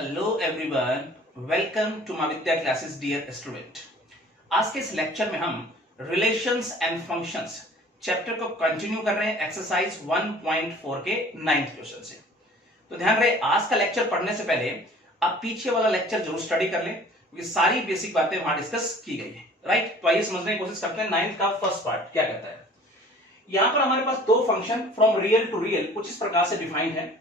Hello everyone, welcome to my Vidya classes dear student. आज के इस लेक्चर में हम रिलेशंस एंड फंक्शंस चैप्टर को कंटिन्यू कर रहे हैं एक्सरसाइज 1.4 के 9th क्वेश्चन से। तो ध्यान रहे, आज का लेक्चर पढ़ने से पहले आप पीछे वाला लेक्चर जरूर स्टडी कर लें क्योंकि सारी बेसिक बातें वहां डिस्कस की गई है। राइट, तो आइए समझने की कोशिश करते हैं 9th का फर्स्ट पार्ट क्या कहता है। यहां पर हमारे पास दो function from real to real कुछ इस प्रकार से डिफाइंड है।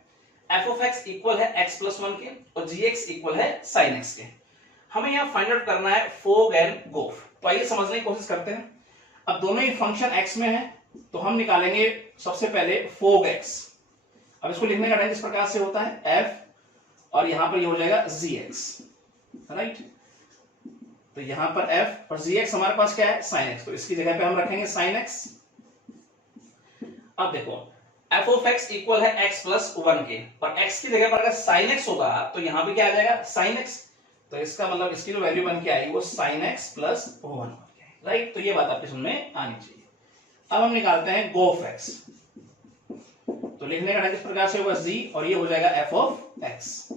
एफ ऑफ एक्स इक्वल है एक्स प्लस वन के और जी एक्स इक्वल है साइन एक्स के। हमें यहां फाइंड आउट करना है फोग एंड गोफ। तो आइए समझने की कोशिश करते हैं। अब दोनों ही फंक्शन एक्स में है तो हम निकालेंगे सबसे पहले फोग एक्स। अब इसको लिखने का ढंग इस प्रकार से होता है एफ और यहां पर ये हो जाएगा जी एक्स। राइट, तो यहां पर एफ और जी एक्स हमारे पास क्या है साइन एक्स, तो इसकी जगह पे हम रखेंगे साइन एक्स। अब देखो एफ ऑफ एक्स इक्वल है एक्स प्लस वन के और एक्स की जगह पर अगर साइन एक्स होगा तो यहां पे क्या आ जाएगा साइन एक्स, तो इसका मतलब इसकी जो वैल्यू बन के आएगी वो sine x plus one. Right, तो ये बात आपके समझ में आनी चाहिए। अब हम निकालते हैं गोफ एक्स, तो लिखने का ढंग इस प्रकार से होगा जी और ये हो जाएगा एफ ऑफ एक्स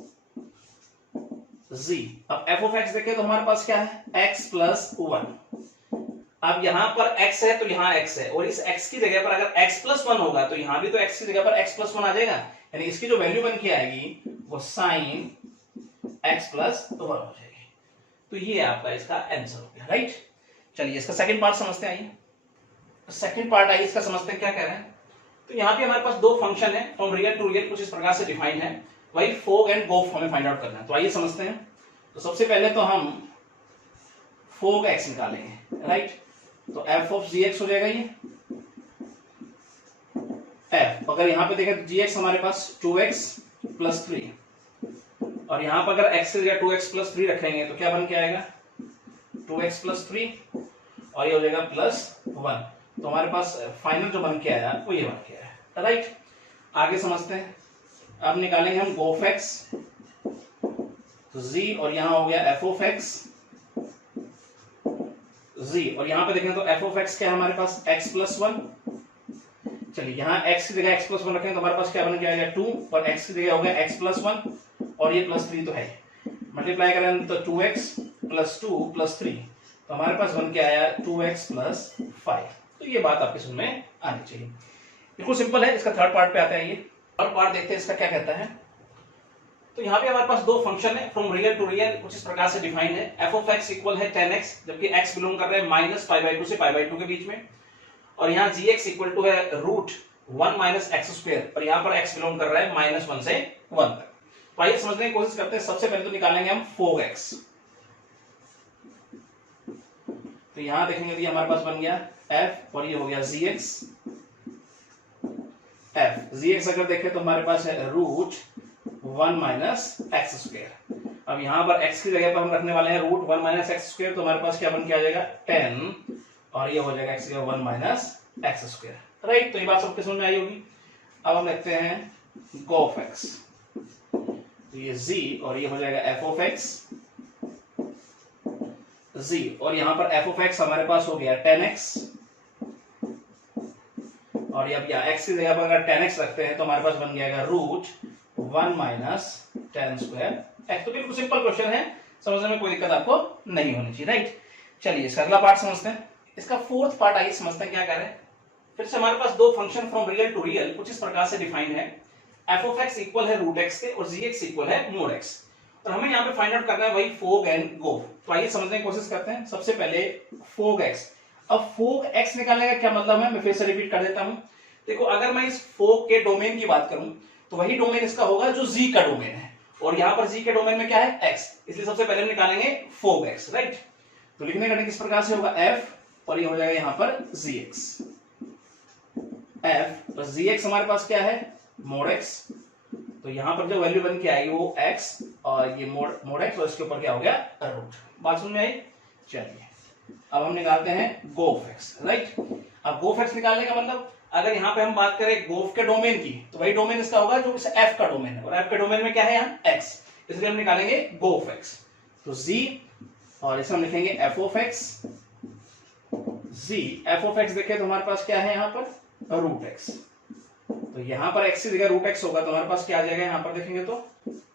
जी। अब एफ ऑफ एक्स देखें तो हमारे पास क्या है एक्स प्लस वन। अब यहां पर x है तो यहां x है और इस x की जगह पर अगर x प्लस वन होगा तो यहां भी तो x की जगह पर x प्लस वन आ जाएगा, यानी इसकी जो वैल्यू बन के आएगी वो साइन x प्लस वन हो जाएगी। तो ये आपका इसका आंसर हो गया। राइट, चलिए इसका सेकंड पार्ट समझते हैं। आइए सेकंड पार्ट आइए इसका समझते हैं क्या कह रहे हैं। तो यहाँ पे हमारे पास दो फंक्शन है फ्रॉम रियल टू रियल कुछ इस प्रकार से डिफाइंड है, वही फोग एंड गोफ हमें फाइंड आउट करना है। तो आइए समझते हैं। तो सबसे पहले तो हम फोग x निकालेंगे। राइट, तो f ऑफ जी एक्स हो जाएगा ये f। अगर यहां पे देखें तो जी एक्स हमारे पास 2x प्लस 3 और यहां पर अगर x की जगह 2x प्लस 3 रखेंगे तो क्या बन के आएगा 2x प्लस 3 और ये हो जाएगा प्लस 1। तो हमारे पास फाइनल जो बन के आया वो ये बन के आया। राइट, आगे समझते हैं। अब निकालेंगे हम गोफ एक्स, तो g और यहां हो गया f ऑफ x जी और यहां पे देखें तो f ऑफ x क्या है हमारे पास x प्लस वन। चलिए यहां x की जगह x प्लस वन रखें तो हमारे पास क्या बन के आएगा 2 और x की जगह हो गया x प्लस वन और ये प्लस 3 तो है, मल्टीप्लाई करें तो 2x प्लस 2 प्लस 3 तो हमारे पास बन के आया 2x प्लस 5। तो ये बात आपके समझ में आनी चाहिए, बिल्कुल सिंपल है। इसका थर्ड पार्ट पे आता है। ये थर्ड पार्ट देखते हैं इसका क्या कहता है। तो यहाँ पे हमारे पास दो फंक्शन है फ्रॉम रियल टू रियल कुछ इस प्रकार से डिफाइंड है। एफ ऑफ एक्स इक्वल है 10x जबकि x बिलोंग कर रहे हैं माइनस पाई बाई टू से पाई बाई टू के बीच में, और यहाँ जी एक्स इक्वल टू है root one minus x square और यहाँ पर x बिलोंग कर रहा है माइनस वन से वन तक। तो आइए समझने की कोशिश करते हैं। सबसे पहले तो निकालेंगे हम फोग एक्स। तो यहाँ देखेंगे तो हमारे पास बन गया f और ये हो गया g x f। G x अगर देखें तो हमारे पास है root one minus x square. अब यहां पर x की जगह पर हम रखने वाले हैं root one minus x square, तो हमारे पास क्या बन के आ जाएगा 10 और ये हो जाएगा x की जगह one minus x square. Right, तो ये बात सबके समझ में आई होगी। अब हम लिखते हैं गोफ एक्स, तो ये z और ये हो जाएगा f ऑफ x z और यहां पर f ऑफ x हमारे पास हो गया 10x और अब यहाँ x की जगह पर अगर 10x रखते हैं तो हमारे पास बन जाएगा root one minus 10 square x. तो बिल्कुल सिंपल क्वेश्चन है, समझने में कोई दिक्कत आपको नहीं होनी चाहिए। राइट, चलिए इसका अगला पार्ट समझते हैं। इसका फोर्थ पार्ट आइए समझते हैं क्या कर रहे हैं। फिर से हमारे पास दो function from real to real कुछ इस प्रकार से डिफाइंड है। एफ ऑफ एक्स इक्वल है रूट एक्स के और जी एक्स इक्वल है मोड एक्स, और हमें यहाँ पे फाइंड आउट करना है वही फोग एंड गोफ। तो आइए समझने की कोशिश करते हैं। सबसे पहले फोग एक्स। अब फोग एक्स निकालने का क्या मतलब है मैं फिर से रिपीट कर देता हूं। देखो, अगर मैं इस फोग के डोमेन की बात करूं तो वही डोमेन इसका होगा जो जी का डोमेन है, और यहां पर जी के डोमेन में क्या है x, इसलिए सबसे पहले हम निकालेंगे फोग x। राइट, तो लिखने का किस प्रकार से होगा f और ये हो जाएगा यहां पर gx। f प्लस gx हमारे पास क्या है मोड x, तो यहां पर जो वैल्यू बन के आएगी वो x और ये मोड x और इसके ऊपर क्या हो गया रूट। बात समझ में आई। चलिए अब हम निकालते हैं गोफ x। राइट, अब गोफ x निकालने का मतलब अगर यहाँ पे हम बात करें गोफ के डोमेन की तो वही डोमेन इसका होगा जो इस f का डोमेन है, और f के डोमेन में क्या है यहाँ x, इसलिए हम निकालेंगे गोफ x। तो z और इसे हम लिखेंगे f of x z। f of x देखें तो हमारे पास क्या है यहाँ पर रूट x, तो यहाँ पर x की जगह रूट x होगा तो हमारे पास क्या आ जाएगा यहाँ पर देखेंगे तो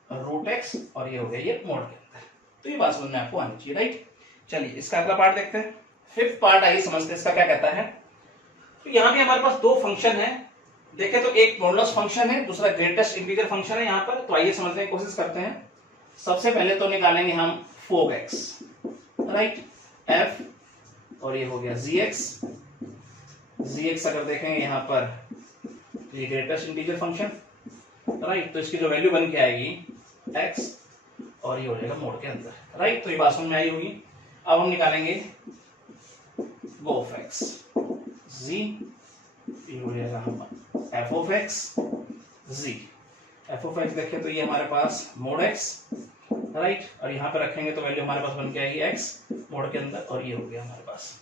रूट एक्स और ये हो गया ये मोड के अंदर। तो ये बात समझ में आपको आनी चाहिए, राइट। चलिए इसका अगला पार्ट देखते हैं। फिफ्थ पार्ट आइए समझते हैं इसका क्या कहता है। तो यहाँ पे हमारे पास दो फंक्शन है, देखें तो एक मॉडुलस फंक्शन है, दूसरा ग्रेटेस्ट इंटीजर फंक्शन है यहाँ पर। तो आइए समझने की कोशिश करते हैं। सबसे पहले तो निकालेंगे हम फोग एक्स, राइट, एफ, और ये हो गया जी एक्स। जी एक्स अगर देखेंगे यहाँ पर तो ये ग्रेटेस्ट इंटीजर फंक्शन, राइट, तो इसकी जो वैल्यू बन के आएगी एक्स और ये हो जाएगा मोड के अंदर, राइट। तो ये बात समझ में आई होगी। अब हम निकालेंगे गोफ एक्स, जी, ये हो जाएगा हम f of x, g. F of x देखें तो ये हमारे पास मोड एक्स, राइट, और यहाँ पे रखेंगे तो वैल्यू हमारे पास बन के आएगी एक्स मोड के अंदर और ये हो गया हमारे पास,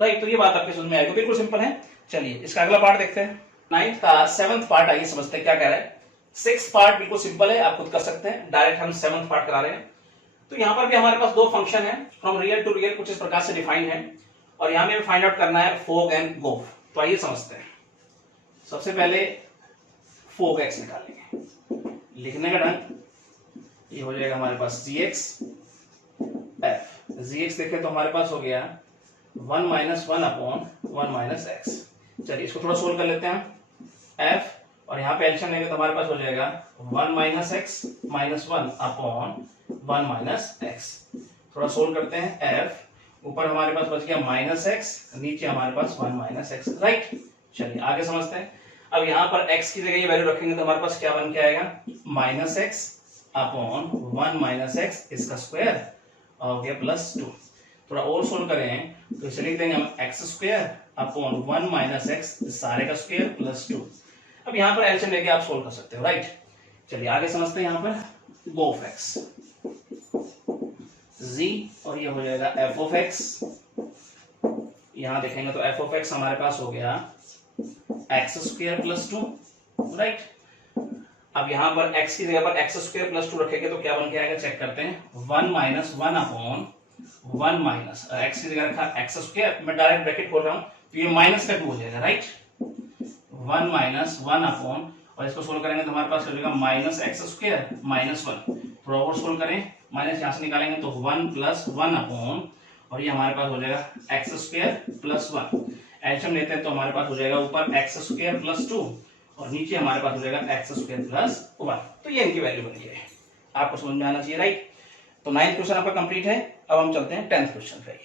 राइट। तो ये बात आपके समझ में आएगी, बिल्कुल सिंपल है। चलिए इसका अगला पार्ट देखते हैं। नाइन्थ का सेवंथ पार्ट आइए समझते हैं क्या कह रहा है। सिक्स पार्ट बिल्कुल सिंपल है, आप खुद कर सकते हैं, डायरेक्ट हम सेवंथ पार्ट करा रहे हैं। तो यहाँ पर भी हमारे पास दो फंक्शन है, फ्रॉम रियल टू रियल, कुछ इस प्रकार से डिफाइन है, और यहाँ में फाइंड आउट करना है फोग एंड गोफ। तो आइए समझते हैं। सबसे पहले फोग एक्स निकालेंगे, लिखने का ढंग ये हो जाएगा हमारे पास जी एक्स एफ। जी एक्स देखें तो हमारे पास हो गया 1 - 1 अपॉन 1 माइनस एक्स। चलिए इसको थोड़ा सोल्व कर लेते हैं। एफ और यहाँ पे एलसीएम लेंगे तो हमारे पास हो जाएगा 1 minus x minus 1 upon 1 minus x. थोड़ा सोल्व करते हैं। एफ ऊपर हमारे पास बच गया माइनस एक्स, नीचे हमारे पास 1 माइनस एक्स, राइट। चलिए आगे समझते हैं। अब यहाँ पर x की जगह ये वैल्यू रखेंगे तो हमारे पास क्या बन के आएगा minus x upon 1 minus x, इसका स्क्वायर और गया +2। थोड़ा और सोल्व करें तो इसे लिख देंगे हम x square upon 1 minus x, सारे का स्क्वायर +2। अब यहाँ पर एलसीएम लेके आप सोल्व कर सकते हो, राइट। चलिए आगे समझते हैं। यहाँ पर गोफ एक्स, जी, और ये हो जाएगा एफ ऑफ एक्स। यहाँ देखेंगे तो एफ ऑफ एक्स हमारे पास हो गया एक्स स्क्वायर +2, राइट। अब यहाँ पर x की जगह पर एक्स स्क्वायर +2 रखेंगे तो क्या बन के आएगा, चेक करते हैं। 1 - 1 अपॉन 1 माइनस, x की जगह रखा एक्स स्क्वायर, मैं डायरेक्ट ब्रैकेट खोल रहा हूँ तो ये माइनस का 2 हो जाएगा, राइट। 1 - 1 अपॉन, और इसको सोल्व करेंगे तो हमारे पास हो जाएगा माइनस एक्स स्क्वायर -1। थोड़ा और सोल्व करें, माइनस यहाँ से निकालेंगे तो 1 + 1 अपॉन, और ये हमारे पास हो जाएगा एक्स स्क्वायर +1। एलसीएम लेते हैं तो हमारे पास हो जाएगा ऊपर एक्स स्क्वायर +2 और नीचे हमारे पास हो जाएगा एक्स स्क्वायर +1। तो ये इनकी वैल्यू बन गई है, आपको समझ में आना चाहिए, राइट। तो 9th क्वेश्चन आपका कंप्लीट है। अब हम चलते हैं 10th क्वेश्चन पे।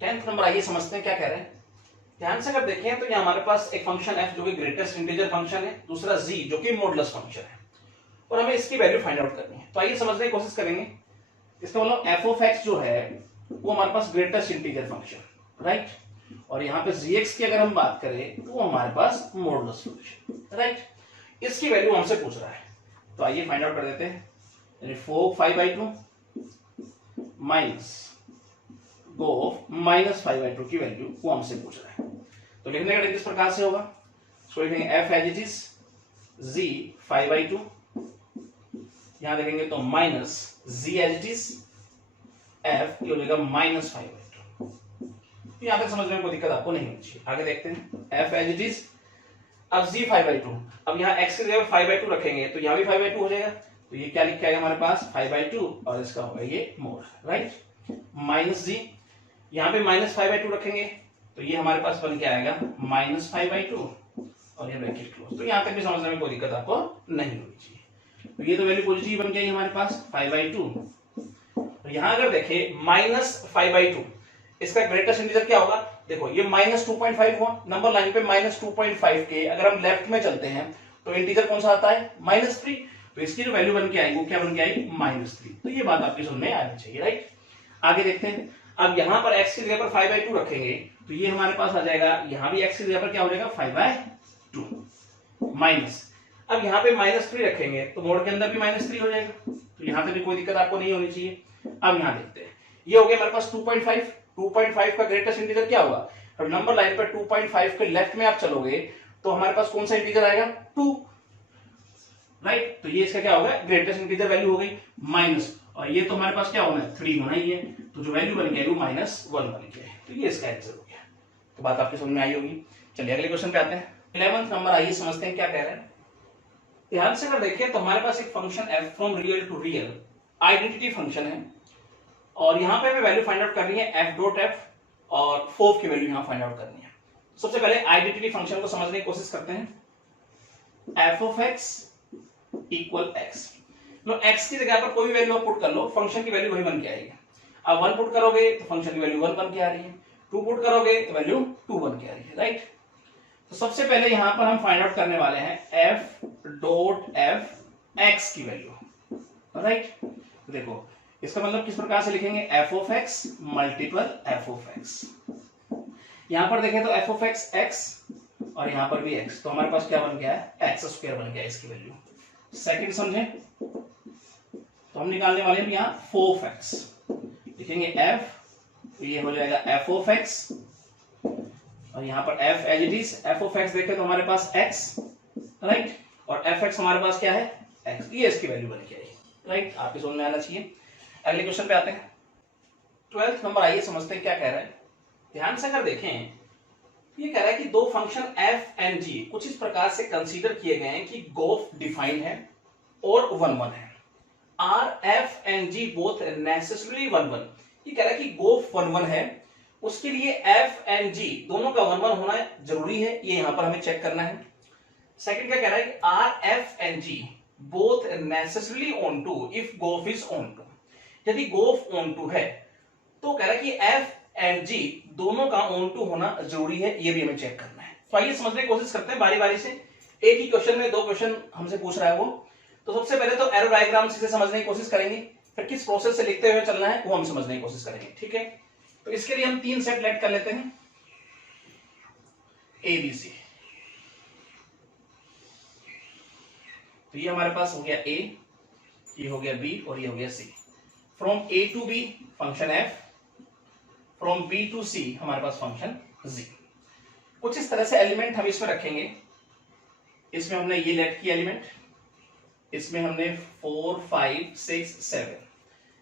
10th नंबर आइए समझते हैं क्या कह रहे हैं। ध्यान से अगर देखें तो ये हमारे पास एक फंक्शन f जो कि ग्रेटेस्ट इंटीजर फंक्शन है, दूसरा g जो कि मॉडुलस फंक्शन है, और हमें इसकी वैल्यू फाइंड आउट करनी है। तो आइए समझने की कोशिश करेंगे। इसका मतलब f ऑफ x जो है वो हमारे पास ग्रेटेस्ट इंटीजर फंक्शन, राइट, और यहाँ पे gx की अगर हम बात करें तो वो हमारे पास मॉडुलस फंक्शन, राइट। इसकी वैल्यू हमसे पूछ रहा है, तो आइए फाइंड आउट कर देते हैं। यानी 4/5/2 माइनस गोफ -5/2 की वैल्यू वो हमसे पूछ रहा है। तो लिखने का इस प्रकार से होगा, सो लिखेंगे f as it is g 5/2, यहां देखेंगे तो minus g as it is f, ये हो जाएगा -5/2। यहां तक समझने में कोई दिक्कत आपको नहीं होनी चाहिए। आगे देखते हैं। f एज इट इज, अब g 5/2, अब यहाँ x की जगह 5/2 रखेंगे तो यहाँ भी 5/2 हो जाएगा, तो ये क्या लिख के आएगा हमारे पास 5/2 और इसका होगा ये मोड, राइट। माइनस जी, यहाँ पे -5/2 रखेंगे तो ये हमारे पास बन के आएगा -5/2 और ये ब्रैकेट क्लोज। तो यहाँ तक भी समझने में कोई दिक्कत आपको नहीं होनी चाहिए। तो ये तो वैल्यू पॉजिटिव बन गई हमारे पास 5/2। तो यहाँ अगर देखें -5/2, इसका ग्रेटेस्ट इंटीजर क्या होगा, देखो ये -2.5 हुआ, नंबर लाइन पे -2.5 के अगर हम लेफ्ट में चलते हैं तो इंटीजर कौन सा आता है -3, तो इसकी जो वैल्यू बन के आएगी वो क्या बन के आएगी -3। तो ये बात आपकी समझ में आनी चाहिए, राइट। आगे देखते हैं। अब यहाँ पर x की जगह पर 5/2 रखेंगे तो ये हमारे पास आ जाएगा, यहाँ भी x की जगह पर क्या हो जाएगा 5/2 माइनस, अब यहाँ पे -3 रखेंगे तो मोड के अंदर भी -3 हो जाएगा, तो यहाँ तक भी कोई दिक्कत आपको नहीं होनी चाहिए। अब यहाँ देखते हैं, ये हो गया हमारे पास 2.5 का ग्रेटेस्ट इंटीजर क्या होगा, अब नंबर लाइन पर 2.5 के लेफ्ट में आप चलोगे तो हमारे पास कौन सा इंटीजर आएगा 2, राइट। तो ये इसका क्या होगा, ग्रेटेस्ट इंटीजर वैल्यू हो गई माइनस, और ये तो हमारे पास क्या होना है 3 होना ही है, तो जो वैल्यू बन गई वो -1 बन गया है। तो ये इसका आंसर हो गया। तो बात आपकी समझ में आई होगी। चलिए अगले क्वेश्चन पे आते हैं। 11th नंबर आइए समझते हैं क्या कह रहे हैं। ध्यान से अगर देखें तो हमारे पास एक function f from real to real identity function है, और यहाँ पे हमें वैल्यू फाइंड आउट करनी है f डॉट f, और फोर्थ की वैल्यू यहाँ फाइंड आउट करनी है। सबसे पहले आइडेंटिटी फंक्शन को समझने की कोशिश करते हैं। f of x equal x, low x की जगह पर कोई भी वैल्यू आप पुट कर लो, फंक्शन की वैल्यू वही बन के आएगी। अब 1 पुट करोगे तो फंक्शन की वैल्यू 1 बन के आ रही है, 2 पुट करोगे तो वैल्यू 2 बन के आ रही है, राइट। तो सबसे पहले यहां पर हम फाइंड आउट करने वाले हैं f डॉट f x की वैल्यू, राइट। देखो इसका मतलब किस प्रकार से लिखेंगे, f of x multiple f of x। यहां पर देखें तो f ऑफ x x और यहां पर भी x, तो हमारे पास क्या बन गया है, x स्क्वायर बन गया इसकी वैल्यू। सेकंड समझे, तो हम निकालने वाले हैं यहां 4 ऑफ x, लिखेंगे f, तो ये हो जाएगा f ऑफ x, और यहां पर f as it is, f of x देखें तो हमारे पास x, राइट, और fx हमारे पास क्या है, x, ये इसकी वैल्यू बन के आई, राइट। आपके समझ में आना चाहिए। अगले क्वेश्चन पे आते हैं, 12th नंबर, आइए समझते हैं क्या कह रहा है। ध्यान से अगर देखें, ये कह रहा है कि दो फंक्शन f एंड g कुछ इस प्रकार से कंसीडर किए गए हैं कि गोफ डिफाइन है और 1 1 है। Are f and g both necessary 1 1, ये कह रहा है कि गोफ 1 1 है, उसके लिए f एंड g दोनों का 1 1 होना जरूरी है, ये यहां पर हमें चेक करना है। सेकंड क्या कह रहा है कि are f and g both necessary onto if g o f is onto, यदि गोफ ऑन टू है तो कह रहा है कि f एंड g दोनों का ऑन टू होना जरूरी है, ये भी हमें चेक करना है। तो आइए समझने की कोशिश करते हैं बारी बारी से, एक ही क्वेश्चन में 2 क्वेश्चन हमसे पूछ रहा है वो। तो सबसे पहले तो एरो डायग्राम से समझने की कोशिश करेंगे, फिर किस प्रोसेस से लिखते हुए चलना है वो हम समझने की कोशिश करेंगे, ठीक है। तो इसके लिए हम 3 सेट लेट कर लेते हैं, ए बी सी। तो ये हमारे पास हो गया a, ये हो गया b और ये हो गया c। From a to b function f, from b to c हमारे पास फंक्शन g। कुछ इस तरह से एलिमेंट हम इसमें रखेंगे, इसमें हमने ये लेट किया एलिमेंट, इसमें हमने 4 5 6 7,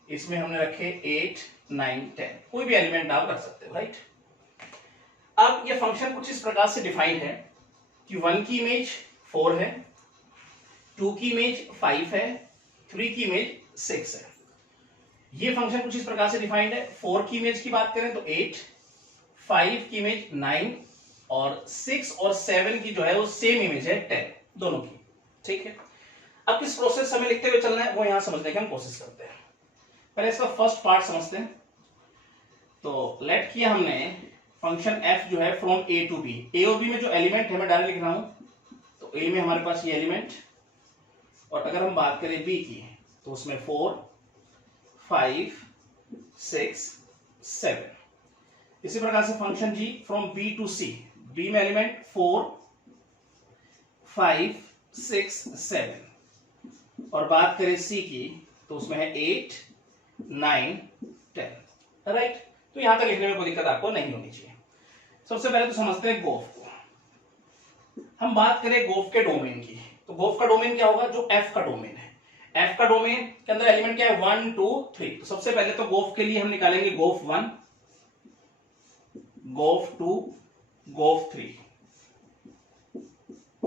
इसमें हमने रखे 8 9 10, कोई भी एलिमेंट आप रख सकते हो, राइट। अब ये फंक्शन कुछ इस प्रकार से डिफाइन है कि 1 की इमेज 4 है, 2 की इमेज 5 है, 3 की इमेज 6 है। ये फंक्शन कुछ इस प्रकार से डिफाइंड है, 4 की इमेज की बात करें तो 8, 5 की इमेज 9 और 6 और 7 की जो है वो सेम इमेज है 10, दोनों की, ठीक है। अब किस प्रोसेस से हमें लिखते हुए चलना है वो यहां समझने की हम कोशिश करते हैं। पहले इसका फर्स्ट पार्ट समझते हैं। तो लेट किया हमने फंक्शन f जो है from a to b, a और b में जो एलिमेंट है मैं डायरेक्ट लिख रहा हूं, तो a में हमारे पास ये एलिमेंट, और अगर हम बात करें b की तो उसमें 4 5 6 7। इसी प्रकार से function g from b to c, b में एलिमेंट 4 5 6 7, और बात करें c की तो उसमें है 8 9 10, राइट। तो यहां तक लिखने में कोई दिक्कत आपको नहीं होनी चाहिए। सबसे पहले तो समझते हैं गोफ को। हम बात करें गोफ के डोमेन की, तो गोफ का डोमेन क्या होगा, जो f का डोमेन है। f का डोमेन के अंदर एलिमेंट क्या है, 1 2 3। तो सबसे पहले तो गोफ के लिए हम निकालेंगे गोफ 1, गोफ 2, गोफ 3।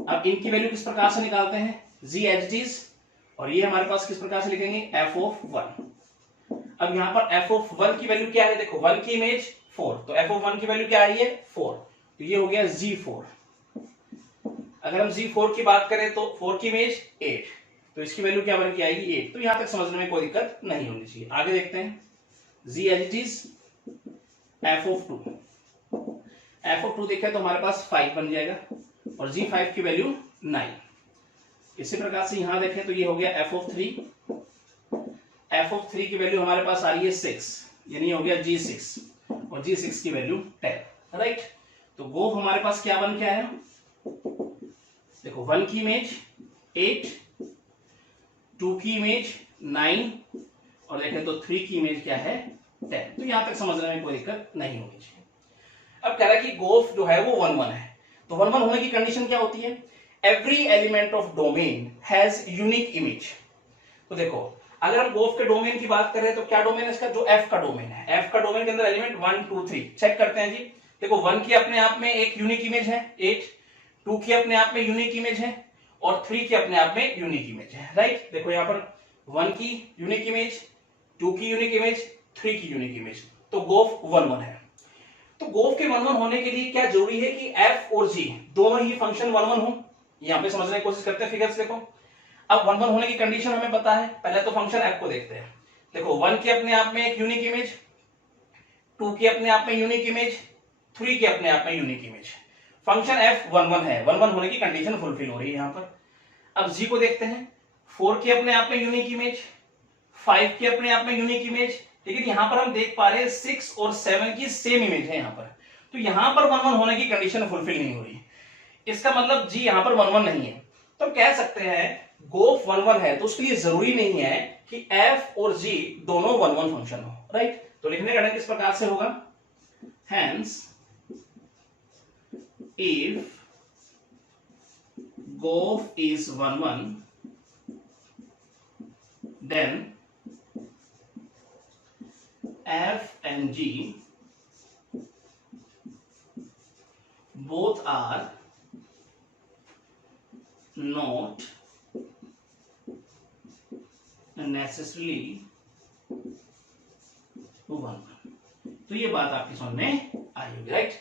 अब इनकी वैल्यू किस प्रकार से निकालते हैं, g एज इट इज, और ये हमारे पास किस प्रकार से लिखेंगे, f ऑफ 1। अब यहां पर f ऑफ 1 की वैल्यू क्या है, देखो 1 की इमेज 4, तो f ऑफ 1 की वैल्यू क्या आ रही है 4, तो ये हो गया g4। अगर हम g4 की बात करें तो 4 की इमेज 8, तो इसकी वैल्यू क्या बन के आएगी 8। तो यहां तक समझने में कोई दिक्कत नहीं होनी चाहिए। आगे देखते हैं, g as it is f of 2, f of 2 देखें तो हमारे पास 5 बन जाएगा, और g5 की वैल्यू 9। इसी प्रकार से यहां देखें तो ये हो गया f ऑफ 3, f ऑफ 3 की वैल्यू हमारे पास आ रही है 6, यानी हो गया g6, और g6 की वैल्यू 10, राइट। तो गोफ हमारे पास क्या बन के आया, देखो 1 की इमेज 8, 2 की इमेज 9, और देखें तो 3 की इमेज क्या है 10। तो यहां तक समझने में कोई दिक्कत नहीं होनी चाहिए। अब कह रहा है कि गोफ जो है वो 1 1 है, तो 1 1 होने की कंडीशन क्या होती है, every element of domain has unique image. तो देखो अगर हम गोफ के डोमेन की बात करें तो क्या डोमेन है इसका, जो f का डोमेन है, f का डोमेन के अंदर एलिमेंट 1 2 3 चेक करते हैं जी। देखो 1 की अपने आप में एक यूनिक इमेज है 8, 2 की अपने आप में यूनिक इमेज है, और 3 की अपने आप में यूनिक इमेज है, राइट। देखो यहाँ पर 1 की यूनिक इमेज, 2 की यूनिक इमेज, 3 की यूनिक इमेज, तो गोफ 1 1 है। तो गोफ के 1 1 होने के लिए क्या जरूरी है कि एफ और जी दोनों ही फंक्शन 1 1 हो। यहां पे समझने की कोशिश करते हैं, फिगर्स देखो। अब 1 1 होने की कंडीशन हमें पता है, पहले तो फंक्शन एफ को देखते हैं। देखो 1 की अपने आप में एक यूनिक इमेज, 2 की अपने आप में यूनिक इमेज, 3 की अपने आप में यूनिक इमेज। फंक्शन एफ 1 1 है, 1 1 होने की कंडीशन फुलफिल हो रही है यहां पर। अब जी को देखते हैं, 4 की अपने आप में यूनिक इमेज, 5 की अपने आप में यूनिक इमेज, लेकिन यहां पर हम देख पा रहे हैं 6 और 7 की सेम इमेज है यहां पर, तो यहां पर 1 1 होने की कंडीशन फुलफिल नहीं हो रही। इसका मतलब जी यहां पर 1 1 नहीं है, तो हम कह सकते हैं गोफ 1 1 है, तो उसके लिए जरूरी नहीं है कि एफ और जी दोनों 1 1 फंक्शन हो, राइट। तो लिखने का ढंग किस प्रकार से होगा, hence if g o f is 1 1 then F and G both are not necessarily 1 तो ये बात आपकी समझ में आई होगी, राइट।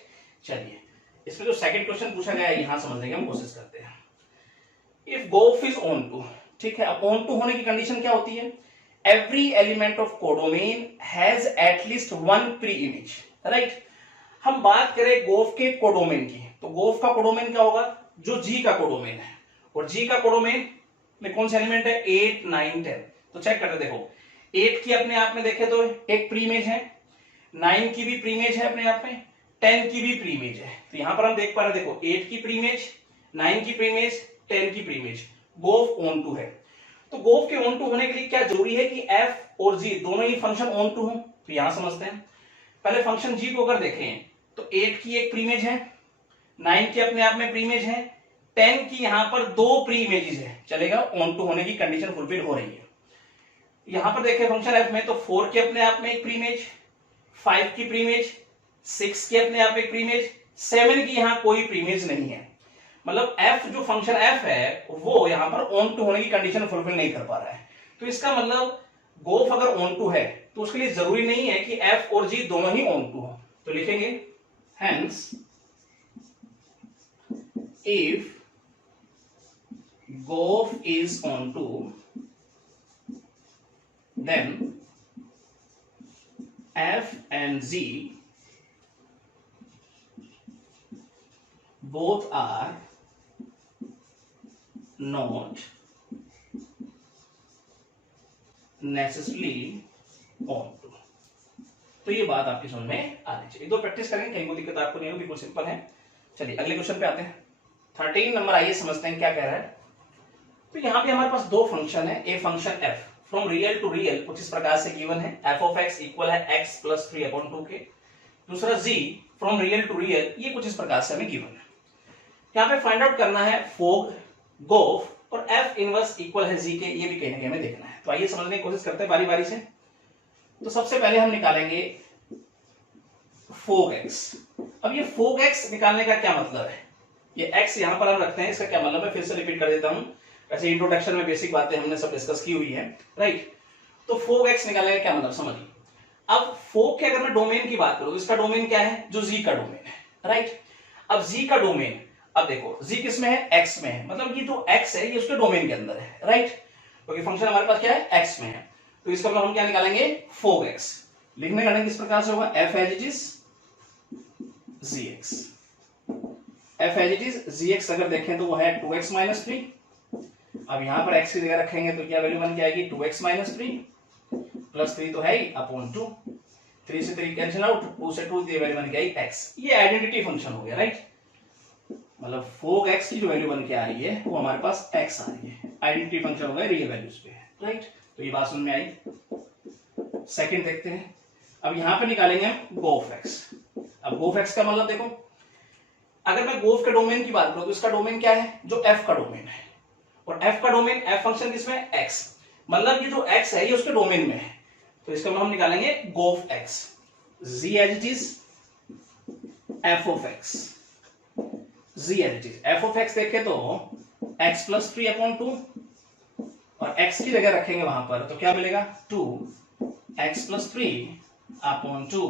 चलिए इसमें जो सेकंड क्वेश्चन पूछा गया है यहां समझने की हम कोशिश करते हैं। If g o f is on to, ठीक है, अब ऑन टू होने की कंडीशन क्या होती है, every element of codomain has at least 1 pre image, right. हम बात करें गोफ के कोडोमेन की, तो गोफ का कोडोमेन क्या होगा, जो जी का कोडोमेन है, और जी का कोडोमेन में कौन सा एलिमेंट है, 8 9 10। तो चेक करते देखो, 8 की अपने आप में देखे तो एक प्री इमेज है, 9 की भी प्री इमेज है अपने आप में, 10 की भी प्री इमेज है। तो यहां पर हम देख पा रहे हैं, देखो 8 की प्री इमेज, 9 की प्री इमेज, 10 की प्री इमेज, गोफ ऑन टू है। तो गोफ के ऑन टू होने के लिए क्या जरूरी है कि एफ और जी दोनों ही फंक्शन ऑन टू हो। तो यहां समझते हैं, पहले फंक्शन जी को अगर देखें तो 8 की एक प्री इमेज है, 9 की अपने आप में प्री इमेज है, 10 की यहां पर 2 प्री इमेजेस है, चलेगा, ऑन टू होने की कंडीशन फुलफिल हो रही है। यहां पर देखें फंक्शन एफ में, तो 4 के अपने आप में एक प्री इमेज, 5 की प्री इमेज, 6 के अपने आप एक प्री इमेज, 7 की यहां कोई प्री इमेज नहीं है। मतलब f जो फंक्शन f है वो यहां पर ऑन टू होने की कंडीशन फुलफिल नहीं कर पा रहा है। तो इसका मतलब गोफ अगर ऑन टू है तो उसके लिए जरूरी नहीं है कि f और g दोनों ही ऑन टू हो। तो लिखेंगे hence if g o f is onto then f and g both are not necessarily on to। तो ये बात आपकी समझ में आनी चाहिए। एक दो प्रैक्टिस करेंगे, कहीं कोई दिक्कत आपको नहीं होगी, बिल्कुल सिंपल है। चलिए अगले क्वेश्चन पे आते हैं। 13 नंबर, आइए समझते हैं क्या कह रहा है। तो यहाँ पे हमारे पास दो फंक्शन है, a function f from real to real कुछ इस प्रकार से गिवन है, एफ ऑफ एक्स इक्वल है एक्स प्लस 3/2 के। दूसरा g from real to real, ये कुछ इस प्रकार से हमें गिवन है। यहाँ पे फाइंड आउट करना है फोग, गोफ और एफ इनवर्स इक्वल है जी के, ये भी कहीं ना कहीं हमें देखना है। तो आइए समझने की कोशिश करते हैं बारी बारी से। तो सबसे पहले हम निकालेंगे फोग एक्स। अब ये फोग एक्स निकालने का क्या मतलब है, ये एक्स यहां पर हम रखते हैं, इसका क्या मतलब है फिर से रिपीट कर देता हूं। वैसे इंट्रोडक्शन में बेसिक बातें हमने सब डिस्कस की हुई है, राइट। तो फोग एक्स निकालने का क्या मतलब समझिए। अब फोग के अगर मैं डोमेन की बात करूं तो इसका डोमेन क्या है, जो जी का डोमेन है, राइट। अब जी का डोमेन, अब देखो जी किस में है, एक्स में है, मतलब ये जो एक्स है ये उसके डोमेन के अंदर है, राइट। क्योंकि फंक्शन हमारे पास क्या है, एक्स में है। तो इसका मतलब हम क्या निकालेंगे, फोग एक्स। लिखने का किस प्रकार से होगा, f as it is g x. F as it is g x अगर देखें तो वो है 2x माइनस 3। अब यहां पर x की जगह रखेंगे तो क्या वैल्यू बन के आएगी, 2x माइनस 3 प्लस 3 तो है ही अपॉन 2, 3 से 3 कैंसिल आउट, 2 से 2 ये वैल्यू बन के आई x। ये आइडेंटिटी फंक्शन हो गया, राइट। मतलब फोग x की जो वैल्यू बन के आ रही है वो हमारे पास x आ रही है, आइडेंटिटी फंक्शन हो गया, रियल वैल्यूज पे है, राइट। तो ये बात समझ में आई। सेकंड देखते हैं, अब यहां पे निकालेंगे हम गोफ x। अब गोफ x का मतलब देखो, अगर मैं गोफ के डोमेन की बात करूं तो इसका डोमेन क्या है, जो f का डोमेन है, और f का डोमेन, f फंक्शन किसमें है, x, मतलब ये जो x है ये उसके डोमेन में है। तो इसका मतलब हम निकालेंगे g o f x, z as it is f of x, z as it is. f of x देखें तो x प्लस 3 अपॉन 2 और x की जगह रखेंगे वहां पर तो क्या मिलेगा 2x प्लस 3 अपॉन 2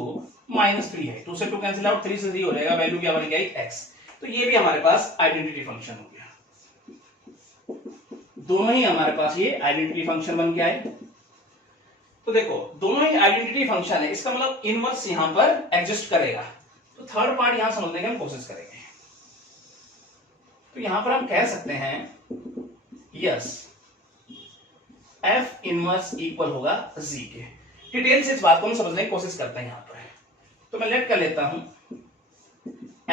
माइनस 3 है, 2 से 2 कैंसिल आउट, 3 से 3 हो जाएगा, वैल्यू क्या बन गई x। तो ये भी हमारे पास आइडेंटिटी फंक्शन हो गया, दोनों ही हमारे पास ये आइडेंटिटी फंक्शन बन के आए। तो देखो दोनों ही आइडेंटिटी फंक्शन है, इसका मतलब इनवर्स यहां पर एग्जिस्ट करेगा। तो थर्ड पार्ट यहां समझने की हम कोशिश करेंगे। तो यहां पर हम कह सकते हैं यस एफ इनवर्स इक्वल होगा जी के। डिटेल से इस बात को हम समझने की कोशिश करते हैं यहां पर। तो मैं लेट कर लेता हूं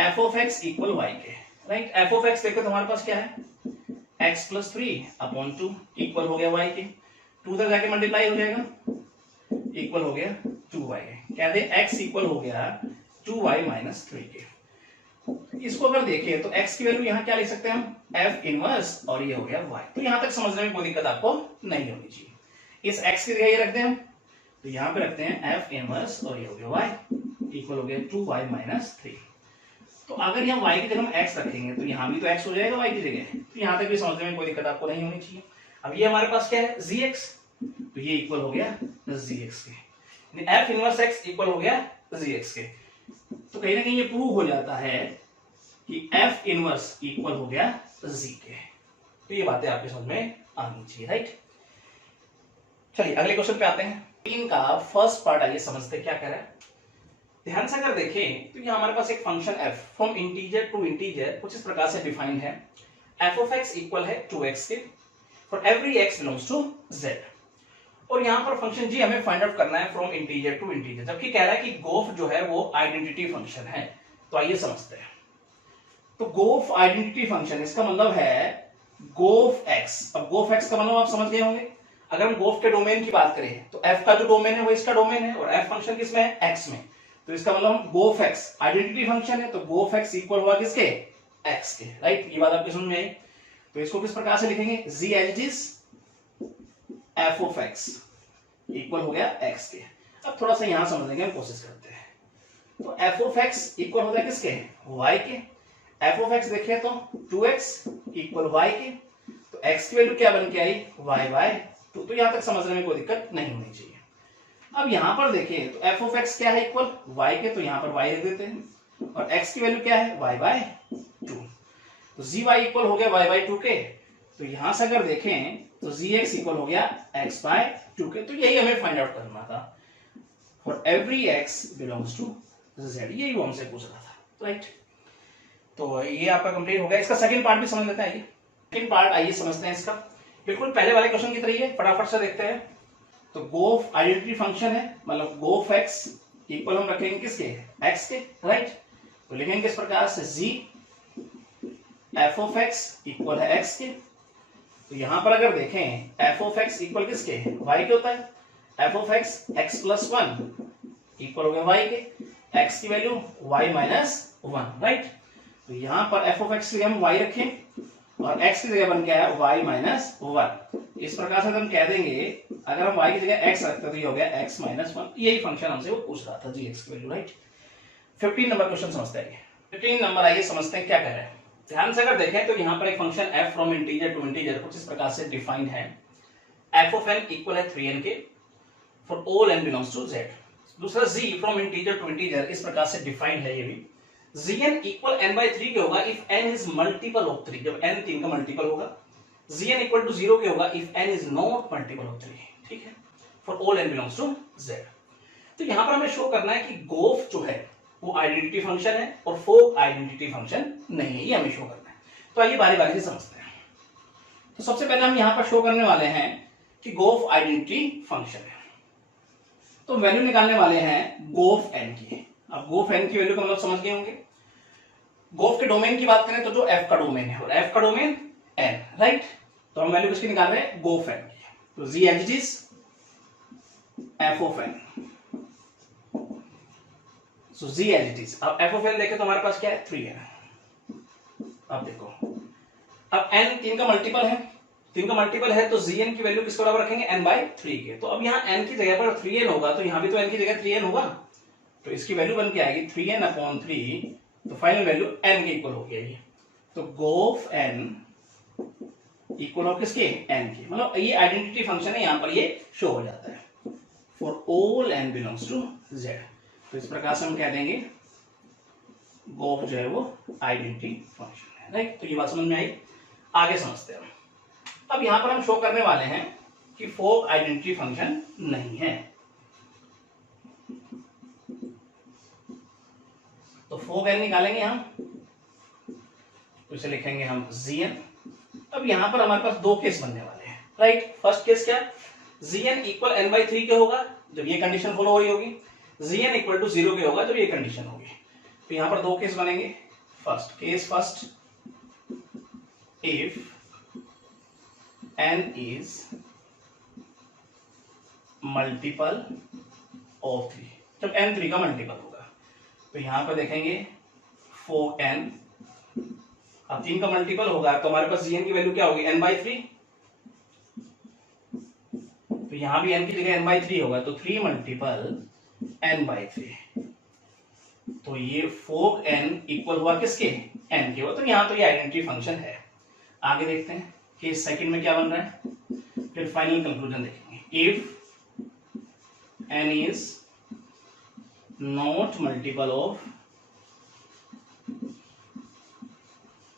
f of x equal y के, राइट। एफ ऑफ एक्स देखो तुम्हारे पास क्या है x प्लस 3 अपॉन 2 इक्वल हो गया y के, 2 तक जाके मल्टीप्लाई हो जाएगा, इक्वल हो गया 2y के। कह दे x इक्वल हो गया 2y माइनस 3 के। इसको अगर देखें तो x की वैल्यू यहां क्या लिख सकते हैं हम f इनवर्स और ये हो गया y। तो यहां तक समझने में कोई दिक्कत आपको नहीं होनी चाहिए। इस x की जगह ये रखते हैं हम, तो यहां पे रखते हैं f इनवर्स और ये हो गया y इक्वल हो गया 2y माइनस 3। तो अगर यहाँ y की जगह हम x रखेंगे तो यहाँ भी तो x हो जाएगा y की जगह, तो यहाँ तक भी समझने में कोई दिक्कत आपको नहीं होनी चाहिए। अब ये हमारे पास क्या है gx, तो ये इक्वल हो गया gx के, f इनवर्स x इक्वल हो गया gx के। तो कहीं ना कहीं ये प्रूव हो जाता है कि f इनवर्स इक्वल हो गया g के। तो ये बातें आपके समझ में आनी चाहिए, राइट। चलिए अगले क्वेश्चन पे आते हैं। इनका फर्स्ट पार्ट आइए समझते क्या कह रहा है। ध्यान से अगर देखें तो ये हमारे पास एक function f from integer to integer कुछ इस प्रकार से डिफाइंड है। f ऑफ x इक्वल है 2x के for every x belongs to z। और यहां पर फंक्शन g हमें फाइंड आउट करना है फ्रॉम इंटीजर टू इंटीजर, जबकि कह रहा है कि गोफ जो है वो आइडेंटिटी फंक्शन है। तो आइए समझते हैं। तो गोफ आइडेंटिटी फंक्शन, इसका मतलब है गोफ x। अब गोफ x का मतलब आप समझ गए होंगे। अगर हम गोफ के डोमेन की बात करें तो f का जो डोमेन है वो इसका डोमेन है और f फंक्शन किसमें है x में। तो इसका मतलब हम गोफ x आइडेंटिटी फंक्शन है, तो गोफ x इक्वल हुआ किसके x के, राइट। ये बात आपकी समझ में आई। तो इसको किस प्रकार से लिखेंगे g as it is f of x equal हो गया x के। अब थोड़ा सा यहां समझने की हम कोशिश करते हैं। तो f ऑफ x इक्वल होता है किसके y के। f ऑफ x देखें तो 2x इक्वल y के, तो x की वैल्यू क्या बन के आई y बाय 2। तो यहां तक समझने में कोई दिक्कत नहीं होनी चाहिए। अब यहां पर देखें तो f ऑफ x क्या है इक्वल y के, तो यहां पर y लिख देते हैं और x की वैल्यू क्या है y बाय 2। तो gy इक्वल हो गया y बाय 2 के। तो यहां से अगर देखें तो gx इक्वल हो गया x बाय 2 के। तो यही हमें फाइंड आउट करना था for every x belongs to z, यही वो हमसे पूछ रहा था, राइट। तो ये आपका कंप्लीट हो गया। इसका सेकंड पार्ट भी समझ लेते हैं। सेकंड पार्ट आइए समझते हैं इसका, बिल्कुल पहले वाले क्वेश्चन की तरह है, फटाफट से देखते हैं। तो गोफ आइडेंटिटी फंक्शन है, मतलब गोफ x इक्वल हम रखेंगे किसके x के, राइट। तो लिखेंगे किस प्रकार से g f of x equal है x के। तो यहां पर अगर देखें f ऑफ x इक्वल किसके y के होता है। f of x x plus 1 equal हो गया y के, x की वैल्यू y माइनस 1, राइट। तो यहां पर f ऑफ x की जगह हम y रखें और x की जगह बन के आया y माइनस 1। इस प्रकार से हम कह देंगे अगर हम y की जगह x रखते तो ये हो गया x माइनस 1। यही फंक्शन हमसे वो पूछ रहा था gx की वैल्यू, राइट। 15 नंबर क्वेश्चन समझते हैं। 15 नंबर आइए समझते हैं क्या कह रहे हैं। ध्यान से अगर देखें तो यहाँ पर एक function f from integer to integer कुछ इस प्रकार से डिफाइंड है। f ऑफ n इक्वल है 3n के for all n belongs to z। दूसरा g from integer to integer इस प्रकार से डिफाइंड है। ये भी gn इक्वल n बाय 3 के होगा if n is multiple of 3, जब n 3 का मल्टीपल होगा। gn इक्वल टू 0 के होगा if n is not multiple of 3, ठीक है, for all n belongs to z। तो यहां पर हमें शो करना है कि गोफ जो है वो आइडेंटिटी फंक्शन है और फोक आइडेंटिटी फंक्शन नहीं है, ये हमें शो करना है। तो आइए बारी बारी से समझते हैं। तो सबसे पहले हम यहां पर शो करने वाले हैं कि गोफ आइडेंटिटी फंक्शन है। तो वैल्यू निकालने वाले हैं गोफ n की। अब गोफ n की वैल्यू का मतलब समझ गए होंगे। गोफ के डोमेन की बात करें तो जो f का डोमेन है और f का डोमेन n, राइट। तो हम वैल्यू किसकी निकाल रहे हैं गोफ n की। तो g as it is f of n। So g as it is. अब f ऑफ n देखें तो हमारे पास क्या है 3n। अब देखो अब n 3 का मल्टीपल है, 3 का मल्टीपल है तो gn की वैल्यू किसके बराबर रखेंगे n बाय 3 के। तो अब यहाँ n की जगह पर 3n होगा तो यहाँ भी तो n की जगह 3n होगा, तो इसकी वैल्यू बन के आएगी 3n अपॉन 3। तो फाइनल वैल्यू n के इक्वल हो गया। तो गोफ n इक्वल ऑफ किसके, एन के, मतलब ये आइडेंटिटी फंक्शन है, यहां पर ये शो हो जाता है for all n belongs to z. तो इस प्रकार से हम कह देंगे गोफ जो है वो आइडेंटिटी फंक्शन है, राइट। तो ये बात समझ में आई, आगे समझते हैं। अब यहां पर हम शो करने वाले हैं कि फोक आइडेंटिटी फंक्शन नहीं है। तो फोक एन निकालेंगे हम, तो इसे लिखेंगे हम Gn। अब यहां पर हमारे पास दो केस बनने वाले हैं, राइट। फर्स्ट केस क्या, Gn इक्वल n/3 के होगा जब ये कंडीशन फॉलो हो रही होगी, Gn इक्वल टू 0 के होगा जब ये कंडीशन होगी। तो यहां पर दो केस बनेंगे। First case, first if n is multiple of 3, जब n 3 का मल्टीपल होगा। तो यहां पर देखेंगे फोक n, अब 3 का मल्टीपल होगा तो हमारे पास Gn की वैल्यू क्या होगी, n/3। तो यहां भी n की जगह n/3 होगा, तो 3 मल्टीपल n/3। तो ये फोक n इक्वल हुआ किसके, n के। तो यहां तो ये आइडेंटिटी फंक्शन है। आगे देखते हैं कि सेकंड में क्या बन रहा है, फिर फाइनल कंक्लूजन देखेंगे। If n is not multiple of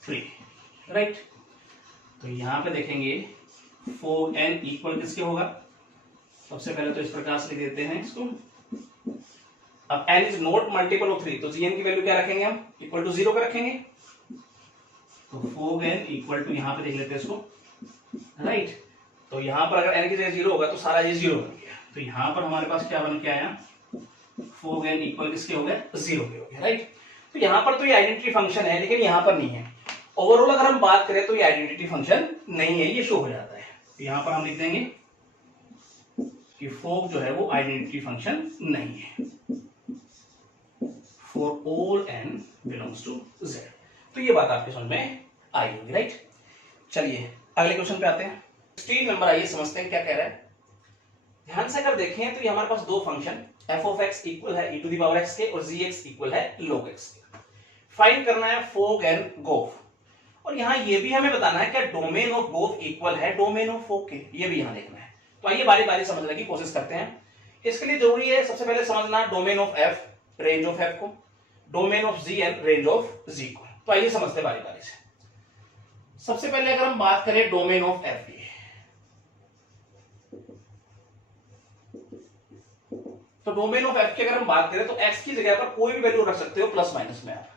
3, right. तो यहां पे देखेंगे फोक n इक्वल किसके होगा, सबसे पहले तो इस प्रकार से लिख देते हैं इसको। अब n is not multiple of 3, तो Gn की वैल्यू क्या रखेंगे हम, इक्वल टू 0 का रखेंगे। तो फोक n इक्वल टू, यहां पे देख लेते हैं इसको, राइट। तो यहां पर अगर n की जगह 0 होगा तो सारा ये 0 बन गया। तो यहां पर हमारे पास क्या बन के आया, फोक n इक्वल किसके हो गए, 0 के हो गए, राइट। तो यहां पर तो ये आइडेंटिटी फंक्शन है, लेकिन यहां पर नहीं है। ओवरऑल अगर हम बात करें तो ये आइडेंटिटी फंक्शन नहीं है, ये शो हो जाता है। तो यहां पर हम लिख देंगे कि फोक जो है वो आइडेंटिटी फंक्शन नहीं है for all n belongs to z। तो ये बात आपके समझ में आई होगी, राइट। चलिए अगले क्वेश्चन पे आते हैं। 16 नंबर, आइए समझते हैं क्या कह रहा है। ध्यान से अगर देखें तो ये हमारे पास दो function f of x equal है e⁻x के और gx इक्वल है log x के। फाइंड करना है फोक एंड गोफ, और यहां ये भी हमें बताना है क्या डोमेन ऑफ गोफ इक्वल है डोमेन ऑफ फोक के, ये भी यहां देखना है। तो आइए बारी बारी समझने की कोशिश करते हैं। इसके लिए जरूरी है सबसे पहले समझना domain of f, range of f को, domain of gn, range of g को। तो आइए समझते बारी बारी से। सबसे पहले अगर हम बात करें डोमेन ऑफ f की, तो डोमेन ऑफ f की अगर हम बात करें तो x की जगह पर कोई भी वैल्यू रख सकते हो प्लस माइनस में आप।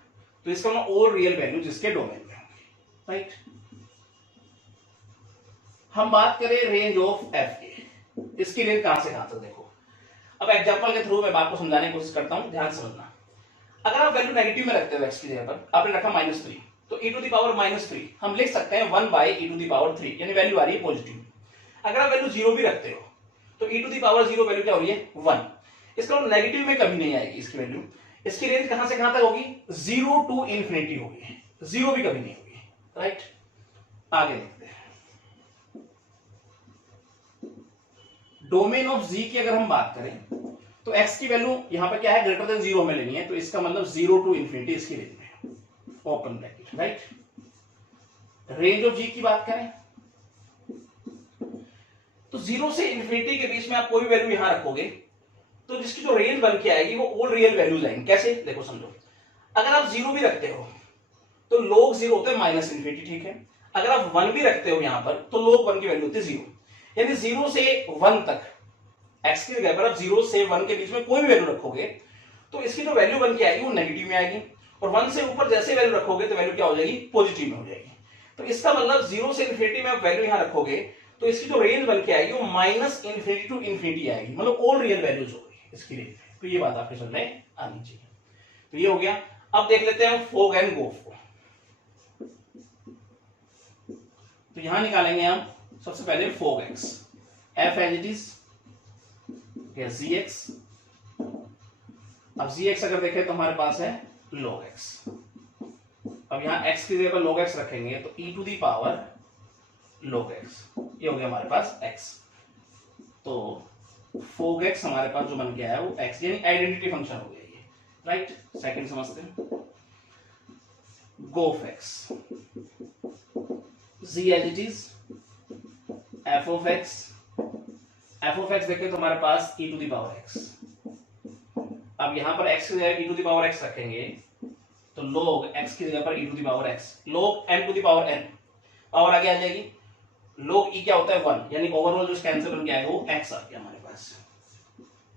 तो इसका मतलब ऑल रियल वैल्यू जिसके डोमेन में होंगी, राइट। हम बात करें रेंज ऑफ f की, इसकी रेंज कहां से कहां तक देखो। अब एग्जांपल के थ्रू मैं बात को समझाने की कोशिश करता हूं, ध्यान समझना। अगर आप वैल्यू नेगेटिव में रखते हो x की जगह पर, आपने रखा -3, तो e⁻³ हम लिख सकते हैं 1/e⁻3, यानी वैल्यू आ रही है पॉजिटिव। अगर आप वैल्यू 0 भी रखते हो तो e⁻0 वैल्यू क्या हो रही है, 1। इसका मतलब नेगेटिव में कभी नहीं आएगी इसकी वैल्यू। इसकी रेंज कहां से कहां तक होगी, 0 टू इंफिनिटी होगी, 0 भी कभी नहीं होगी, राइट। आगे देखते हैं डोमेन ऑफ g की अगर हम बात करें तो x की वैल्यू यहां पर क्या है, ग्रेटर देन 0 में लेनी है। तो इसका मतलब 0 टू इंफिनिटी इसकी रेंज में, open bracket, right. Range of g की बात करें तो 0 से इंफिनिटी के बीच में आप कोई भी वैल्यू यहां रखोगे तो जिसकी जो रेंज बन के आएगी वो ऑल रियल वैल्यूज आएंगी। कैसे, देखो समझो। अगर आप 0 भी रखते हो तो log 0 होते हैं -∞, ठीक है। अगर आप 1 भी रखते हो यहां पर तो log 1 की वैल्यू होती है 0, यानी 0 से 1 तक x की जगह पर आप 0 से 1 के बीच में कोई भी वैल्यू रखोगे तो इसकी जो वैल्यू बन के आएगी वो नेगेटिव में आएगी, और 1 से ऊपर जैसे वैल्यू रखोगे तो वैल्यू क्या हो जाएगी, पॉजिटिव में हो जाएगी। तो इसका मतलब 0 से इंफिनिटी में आप वैल्यू यहां रखोगे तो इसकी जो रेंज बन के आएगी वो -∞ टू इंफिनिटी आएगी, मतलब ऑल रियल वैल्यूज होगी इसकी रेंज। तो ये बात आपके समझ में आनी चाहिए। तो ये हो गया। अब देख लेते हैं फोक एंड गोफ को। तो यहां निकालेंगे हम सबसे पहले f o g x, f as it is gx। अब gx अगर देखें तो हमारे पास है log x। अब यहां x की जगह पर log x रखेंगे तो e⁻log x, ये हो गया हमारे पास x। तो फोक x हमारे पास जो बन गया है वो x, यानी आइडेंटिटी फंक्शन हो गया ये, राइट। सेकंड समझते हैं g o f x, g as it is f of x देखें तो हमारे पास e to the power x। अब यहां पर x की जगह e to the power x रखेंगे तो log x की जगह पर e to the power x, log n to the power n, power आगे आ जाएगी। log e क्या होता है 1, यानी ओवरऑल जो कैंसिल बन के आएगा वो x आ गया हमारे पास।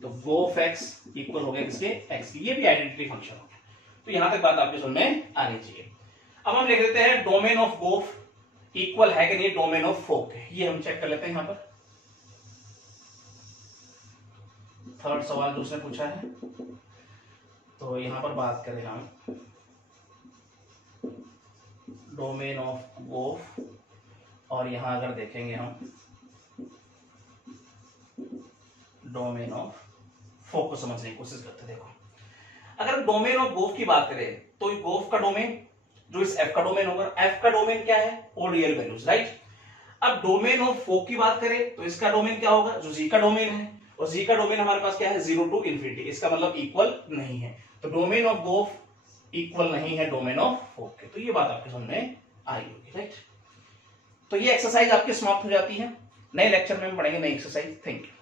तो गो ऑफ x इक्वल हो गया किसके, x की। ये भी आइडेंटिटी फंक्शन हो गया। तो यहां तक बात आपके समझ में आनी चाहिए। अब हम लिख देते हैं डोमेन ऑफ गोफ इक्वल है कि नहीं डोमेन ऑफ फोक, ये हम चेक कर लेते हैं यहां पर। थर्ड सवाल जो उसने पूछा है, तो यहां पर बात करें हम डोमेन ऑफ गोफ, और यहां अगर देखेंगे हम डोमेन ऑफ फोक को समझने की कोशिश करते हैं। देखो, अगर डोमेन ऑफ गोफ की बात करें तो गोफ का डोमेन जो इस एफ का डोमेन होगा, एफ का डोमेन क्या है, और रियल वैल्यूज, राइट। अब डोमेन ऑफ फोक की बात करें तो इसका डोमेन क्या होगा, जो जी का डोमेन है, और जी का डोमेन हमारे पास क्या है 0 टू इंफिनिटी, इसका मतलब इक्वल नहीं है। तो डोमेन ऑफ गोफ इक्वल नहीं है डोमेन ऑफ फोक के। तो ये बात आपके समझ में आई होगी, राइट। तो ये एक्सरसाइज आपकी समाप्त हो जाती है। नए लेक्चर में हम पढ़ेंगे नई एक्सरसाइज। Thank you.